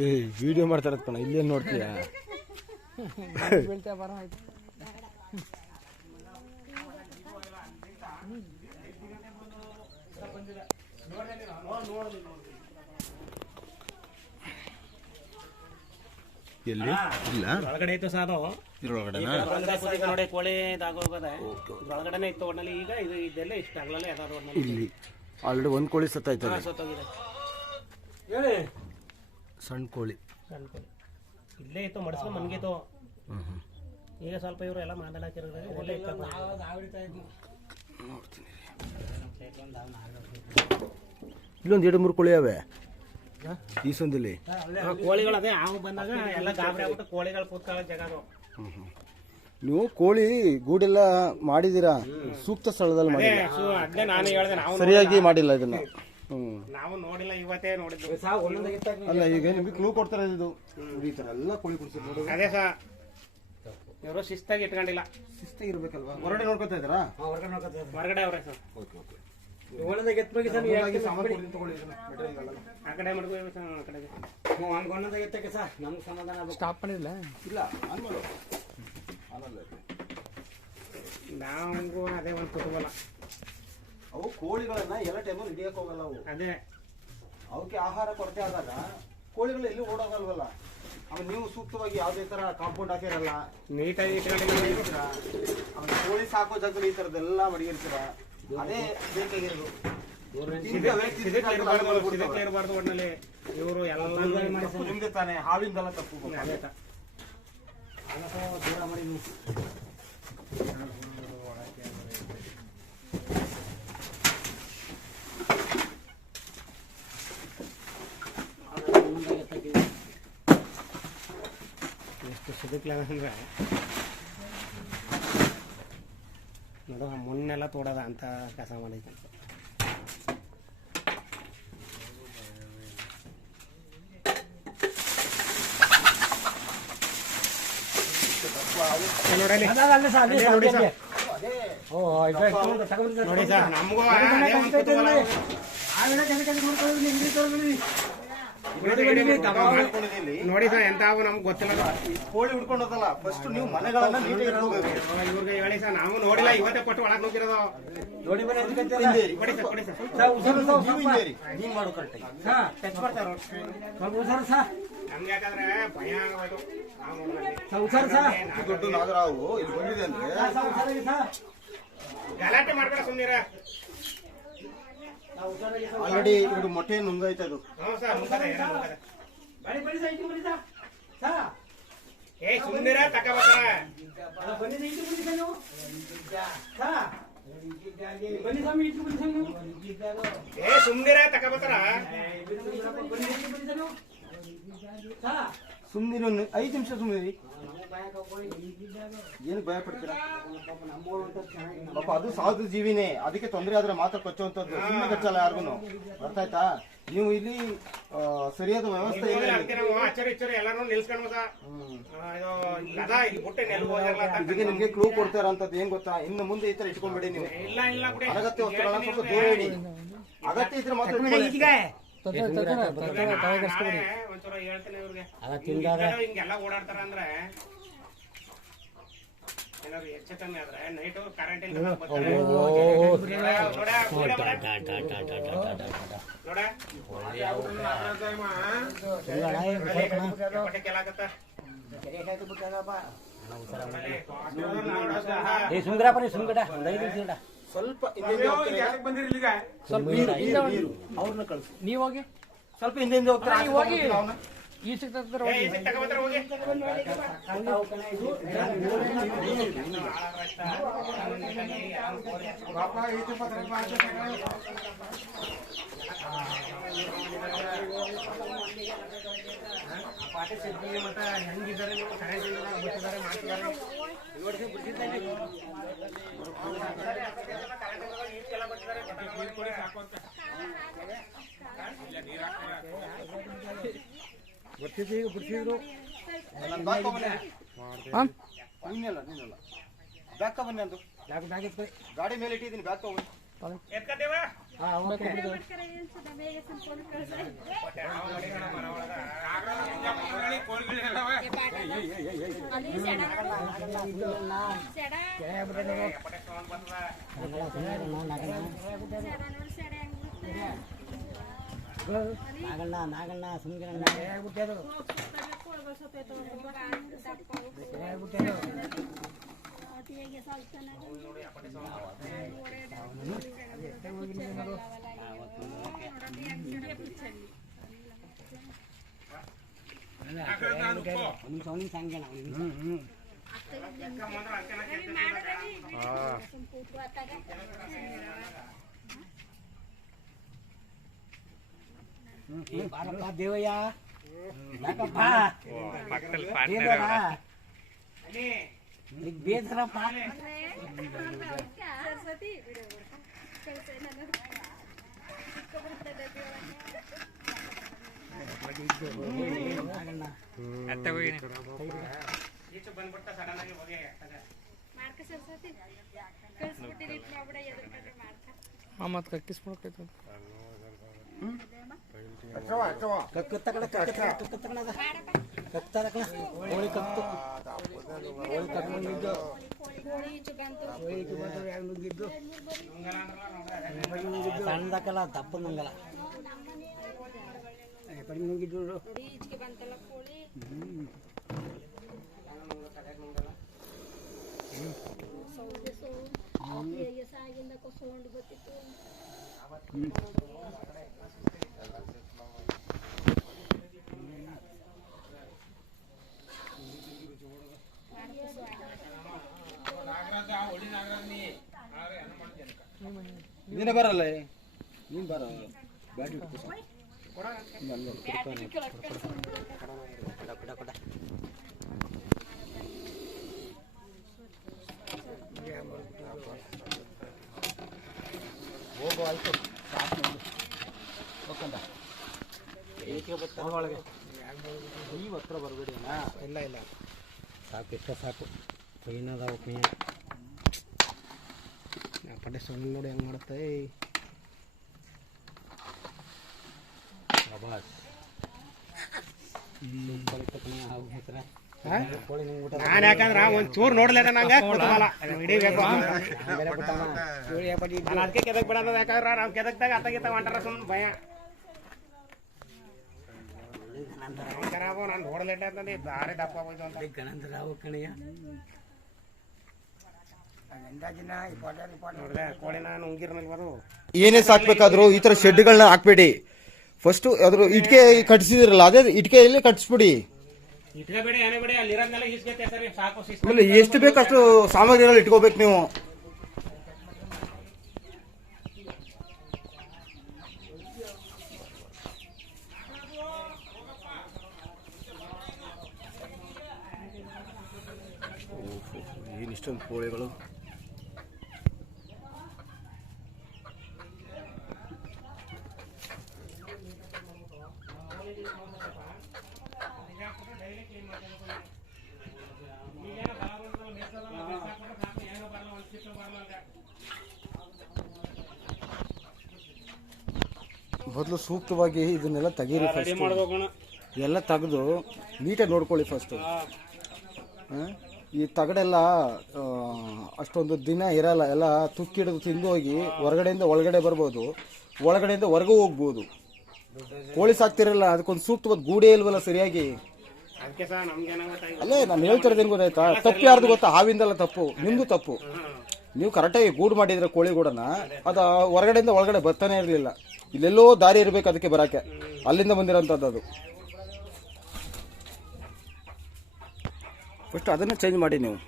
Video ಮಾಡ್ತಾರತ್ ಕಣ, ಇಲ್ಲೇನು ನೋಡ್ತೀಯ? ಎಲ್ಲಿ ಇಲ್ಲ ಒಳಗಡೆ ಇತ್ತು ಸಾದು ಇದ್ರೊಳಗಡೆ ನೋಡಿ ಕೋಳಿ ಇದಾಗೋಗದೆ ಒಳಗಡೆನೆ ಇತ್ತು ಒಣ್ಣಲ್ಲಿ. ಈಗ ಇದು ಇದೆಲ್ಲ ಇಷ್ಟ ಆಗ್ಲಲ್ಲ ಯಾವ್ದಾದ್ರು ಒಣ್ಣಲ್ಲಿ ಇಲ್ಲಿ ಆಲ್ರೆಡಿ ಒಂದು ಕೋಳಿ ಸತ್ತಾಯ್ತು. ಸತ್ತೋಗಿದೆ ಹೇಳಿ. ಸಣ್ಣ ಕೋಳಿ ಇಲ್ಲೇ ಇತ್ತು, ಮಡ್ಸ್ಕೊಂಡು ಮನ್ಗಿತ್ತು. ಈಗ ಸ್ವಲ್ಪ ಇವರು ಎಲ್ಲ ಮಾದಲ ಹಾಕಿರೋದ್ರೆ ಇಲ್ಲೇ ಇತ್ತು. ನೋಡ್ತೀನಿ, ಇಲ್ಲೊಂದು 2-3 ಕೋಳಿ ಅವೆ ಈ ಸಂದಲ್ಲಿ. ಕೋಳಿಗಳು ಅದೇ ಹಾವು ಬಂದಾಗ ಎಲ್ಲ ಗಾಬರಿ ಆಗ್ಬಿಟ್ಟು ಕೋಳಿಗಳು ಕೂತ್ಕೊಳ್ಳೋ ಜಾಗ ಅದು. ನೀವು ಕೋಳಿ ಗೂಡೆಲ್ಲ ಮಾಡಿದೀರಾ, ಸೂಕ್ತ ಸ್ಥಳದಲ್ಲಿ ಮಾಡಿ. ಅದೇ ನಾನು ಹೇಳಿದೆ, ನಾವು ಸರಿಯಾಗಿ ಮಾಡಿಲ್ಲ ಇದನ್ನ. ನಾವು ನೋಡಿಲ್ಲ, ಇವತ್ತೇ ನೋಡಿದ್ವಿ. ಅಲ್ಲ, ಈಗ ನಿಮ್ಗೆ ಕ್ಲೂ ಕೊಡ್ತಾರೆ, ಇದು ಈ ತರ ಎಲ್ಲ ಕೋಳಿ ಕುಡಿಸಿ. ಅದೇ ಸಹ ಇವರು ಶಿಸ್ತಾಗಿ ಇಟ್ಕೊಂಡಿಲ್ಲ. ಶಿಸ್ತಾಗಿ ಇರ್ಬೇಕಲ್ವಾ? ಹೊರಗಡೆ ನೋಡ್ಕೊತಾ ಇದ್ದಾರಾ? ಹೊರಗಡೆ ಅವ್ರೆ ಸರ್. Okay okay. ಆ ಕಡೆ ಮಾಡ್ಕೋ, ಆ ಕಡೆಗೆ ಸ್ಟಾಪ್ ಮಾಡಿಲ್ಲ. ಇಲ್ಲ, ನಾವು ಅದೇ ಒಂದು ಕುತೂಹಲ. ಅವು ಕೋಳಿಗಳನ್ನ ಎಲ್ಲ ಟೈಮಲ್ಲಿ ಹಿಡಿಯಕ್ ಹೋಗಲ್ಲ. ಅವು ಅದೇ ಅವಕ್ಕೆ ಆಹಾರ ಕೊರತೆ ಆದಾಗ ಕೋಳಿಗಳು ಎಲ್ಲಿ ಓಡೋಗಲ್ವಲ್ಲ. ಆಮೇಲೆ ನೀವು ಸೂಕ್ತವಾಗಿ ಯಾವುದೇ ತರ ಕಾಂಪೌಂಡ್ ಹಾಕಿರಲ್ಲ, ನೀಟಾಗಿ ಆಮೇಲೆ ಕೋಳಿ ಸಾಕೋ ಜಾಗದಲ್ಲಿ ಈ ತರದೆಲ್ಲ ಮಡಗಿರ್ತೀರ. ಅದೇ ಬೇಕಾಗಿರೋದು. ಇರಬಾರ್ದು ಒಟ್ಟಿನಲ್ಲಿ. ಇವರು ಎಲ್ಲ ನಿಮ್ದೆ ತಾನೆ, ಹಾವಿಂದೆಲ್ಲ ತಪ್ಪು. ಅದೇ ದೂರ ಮಾಡಿ ನೀವು. ಎಷ್ಟು ಸಿದಕ್ಲ ಅಂದ್ರೆ ನೋಡು, ಮುನ್ನೆಲ್ಲ ತೋಡದ ಅಂತ ಕೆಲಸ ಮಾಡೈತೆ. ನೋಡಿ ಸರ್, ನಮಗೂ ನೋಡಿ ಸರ್, ಎಂತ ನಮ್ಗೆ ಗೊತ್ತಿಲ್ಲ. ಕೋಳಿ ಹಿಡ್ಕೊಂಡೋದಲ್ಲ, ಫಸ್ಟ್ ನೀವು ಮನೆಗಳನ್ನ ನೀಟಾಗಿ ಇಟ್ಕೋಬೇಕು. ಇವ್ರಿಗೆ ಹೇಳಿ ಸರ್, ನಾವು ನೋಡಿಲ್ಲ, ಇವತ್ತೇ ಕೊಟ್ಟು ಒಳಗೆ ನುಗ್ಗಿರೋದು. ನೋಡಿ ಕೊಡಿ ಸರ್, ಕೊಡಿ ಸರ್. ನೀನ್ ಮಾಡು ಕರೆಕ್ಟಾಗಿ. ನಮ್ಗೆ ಯಾಕಂದ್ರೆ ಭಯ ಆಗೋದು. ದೊಡ್ಡ ನಾಗರಾವು ಇಲ್ಲಿ ಬಂದಿದೆ ಅಂದ್ರೆ ಗಲಾಟೆ ಮಾಡ್ಬೇಡ, ಸುಮ್ಮನಿರ. ಆಲ್ರೆಡಿ ಇವ್ರು ಮೊಟ್ಟೆ ನುಂಗಾಯ್ತು ಅದು. ಹ್ಞೂ ಸರ್, ಮುಖದ ಏ ಸುಮ್ಮನಿರ, ತಗೋಬೇಕಾರ. ಏ ಸುಮ್ಮನಿರ, ತಗೋಬೇಕಾರ. ಸುಮ್ಮನಿರು, 5 ನಿಮಿಷ ಸುಮ್ಮನಿರಿ. ಏನು ಭಯ ಪಡ್ತೀರಾ? ಪಾಪ ಅದು ಸಾಧು ಜೀವಿನೇ, ಅದಕ್ಕೆ ತೊಂದರೆ ಆದ್ರೆ ಮಾತ್ರ ಕಚ್ಚುವಂತದ್ದು. ಸುಮ್ಮನೆ ಕಚ್ಚಲ್ಲ ಯಾರಿಗೂ. ಅರ್ಥ ಆಯ್ತಾ? ನೀವು ಇಲ್ಲಿ ಸರಿಯಾದ ವ್ಯವಸ್ಥೆ ಇಲ್ಲ. ಅಚ್ಚರಿ ಎಲ್ಲಾನು ನಿಲ್ಸ್ಕೊಂಡು ಇದಕ್ಕೆ ನಿಮ್ಗೆ ಕ್ಲೂ ಕೊಡ್ತಾರ ಅಂತದ್ದು ಏನ್ ಗೊತ್ತಾ? ಇನ್ನು ಮುಂದೆ ಈ ತರ ಇಟ್ಕೊಂಡ್ಬಿಡಿ ನೀವು. ಅನಗತ್ಯ ವಸ್ತುಗಳನ್ನ ಸ್ವಲ್ಪ ದೂರ ಇಡಿ. ಅಗತ್ಯ ಇದ್ರೆ ಮಾತ್ರ ಒಂಚೂರು ಹೇಳ್ತೇನೆ ಇವ್ರಿಗೆ. ಹಿಂಗೆಲ್ಲ ಓಡಾಡ್ತಾರ ಅಂದ್ರೆ ಏನಾದ್ರು ಹೆಚ್ಚು ಕಮ್ಮಿ ಆದ್ರೆ ನೈಟ್ ಕರೆಂಟ್ ಇಲ್ಲ ಸ್ವಲ್ಪ ಅವ್ರನ್ನ ಕಳಿಸಿ. ನೀವು ಹೋಗಿ ಸ್ವಲ್ಪ ಹಿಂದೆ ಹೋಗ್ತಾರೆ. ಈ ಸಿಗ್ತಾರೆ ಹೋಗಿ. ಪಾಟಿ ಸಿದ್ಧಿ ಮತ್ತೆ ಹೆಂಗಿದ್ದಾರೆ ನೀವು? ಕರೆಂಟ್ ಇಲ್ಲ, ಬಿಟ್ಟಿದ್ದಾರೆ, ಮಾಡ್ತಿದ್ದಾರೆ. ಬಿಡ್ತಿದ್ರು. ಗಾಡಿ ಮೇಲೆ ಇಟ್ಟಿದ್ದೀನಿ, ಬ್ಯಾಗ್ ತಗೊಂಡು ಎತ್ಕತ್ತೇವ. ನಾಗಣ್ಣ ಸುಮ್ಗಿರಣ್ಣ ಸಂಗಣ ಬಾರಪ್ಪ ದೇವಯ್ಯ ಯಾಕಪ್ಪ ಬೇಸರಪ್ಪ ಮತ್ತೆ ಕಕ್ಕಿಸ್ಬಿಡ್ಕೈತ ಸಣ್ಣದಕ್ಕಲ್ಲ ದಪ್ಪ ನಂಗಲ್ಲ ನುಂಗಿದ್ದು ನೀನೇ ಬರಲ್ಲ ನೀನು ಬರ ಬ್ಯಾಟ್ರಿ ಹೋಗೋ ಆಯ್ತು ಓಕಂದ ಒಳಗೆ ನೀವು ಹತ್ರ ಬರಬೇಡಿ ಇಲ್ಲ ಇಲ್ಲ ಸಾಕು ಇಷ್ಟ ಸಾಕು ಏನದಾವ ಕೈ ಪಡೆ ಸಣ್ಣ ನೋಡಿ ಹೆಂಗೆ ಮಾಡುತ್ತೆ ನಾನು ಯಾಕಂದ್ರೆ ಒಂದ್ ಚೂರು ನೋಡ್ಲೇದ ನಂಗೆ ಹಿಡಿಬೇಕು ಅದಕ್ಕೆ ಕೆದಕ್ ಬಿಡೋದು ಯಾಕಂದ್ರೆ ನಾವು ಕೆದಕ್ದಾಗ ಅತ್ತಾಗಿತ್ತ ಹೊಂಟಾರ ಸುಮ್ಮನೆ ಭಯ ನಾನು ನೋಡ್ಲೇಟ ಅಂತಂದು ದಾರಿ ದಪ್ಪ ಹೋಯ್ತು ಅಂತ ಗಣಂತರಾವು ಕಣಯ್ಯ ನೋಡಿದೆ ಕೋಳಿನ ನುಂಗಿರ್ನಲ್ಲಿ ಬರು ಏನೇ ಸಾಕ್ಬೇಕಾದ್ರೂ ಈ ತರ ಶೆಡ್ಗಳನ್ನ ಹಾಕ್ಬೇಡಿ. ಫಸ್ಟ್ ಅದ್ರ ಇಟ್ಕೆ ಕಟ್ಸಿದಿರಲ್ಲ ಅದೇ ಇಟ್ಕೆಯಲ್ಲಿ ಕಟ್ಸ್ಬಿಡಿ. ಇಟ್ಕೆ ಬೇಡ ಏನೇ ಬೇಡ ಅಲ್ಲಿರೋದ್ನೆಲ್ಲ ಈಸ್ಗೆತ್ತೆ ಸರಿ ಸಾಕು ಆಮೇಲೆ ಎಷ್ಟು ಬೇಕು ಅಷ್ಟು ಸಾಮಗ್ರಿಗಳು ಇಟ್ಕೋಬೇಕು ನೀವು. ಏನಿಷ್ಟೊಂದು ಕೋಳಿಗಳು. ಮೊದಲು ಸೂಕ್ತವಾಗಿ ಇದನ್ನೆಲ್ಲ ತೆಗೀರಿ. ಎಲ್ಲ ತೆಗೆದು ನೀಟಾಗಿ ನೋಡ್ಕೊಳ್ಳಿ ಫಸ್ಟು. ಈ ತಗಡೆಲ್ಲ ಅಷ್ಟೊಂದು ದಿನ ಇರಲ್ಲ, ಎಲ್ಲ ತುಕ್ಕಿಡಿದು ತಿಂದು ಹೋಗಿ ಹೊರಗಡೆಯಿಂದ ಒಳಗಡೆ ಬರ್ಬೋದು, ಒಳಗಡೆಯಿಂದ ಹೊರಗೂ ಹೋಗ್ಬೋದು. ಕೋಳಿ ಸಾಕ್ತಿರಲ್ಲ ಅದಕ್ಕೊಂದು ಸೂಕ್ತವಾದ ಗೂಡೆ ಇಲ್ವಲ್ಲ ಸರಿಯಾಗಿ. ಅಲ್ಲೇ ನಾನು ಹೇಳ್ತಿರೋದೇನು ಗೊತ್ತಾಯ್ತಾ, ತಪ್ಪು ಯಾರ್ದು ಗೊತ್ತಾ? ಹಾವಿಂದಲ್ಲ ತಪ್ಪು, ನಿಮ್ದು ತಪ್ಪು. ನೀವು ಕರೆಕ್ಟಾಗಿ ಗೂಡು ಮಾಡಿದ್ರೆ ಕೋಳಿ ಗೂಡನ್ನ ಅದು ಹೊರಗಡೆಯಿಂದ ಒಳಗಡೆ ಬರ್ತಾನೆ ಇರಲಿಲ್ಲ. ಇಲ್ಲೆಲ್ಲೋ ದಾರಿ ಇರಬೇಕು ಅದಕ್ಕೆ ಬರೋಕ್ಕೆ, ಅಲ್ಲಿಂದ ಬಂದಿರೋಂಥದ್ದು ಅದು. ಫಸ್ಟ್ ಅದನ್ನು ಚೇಂಜ್ ಮಾಡಿ ನೀವು.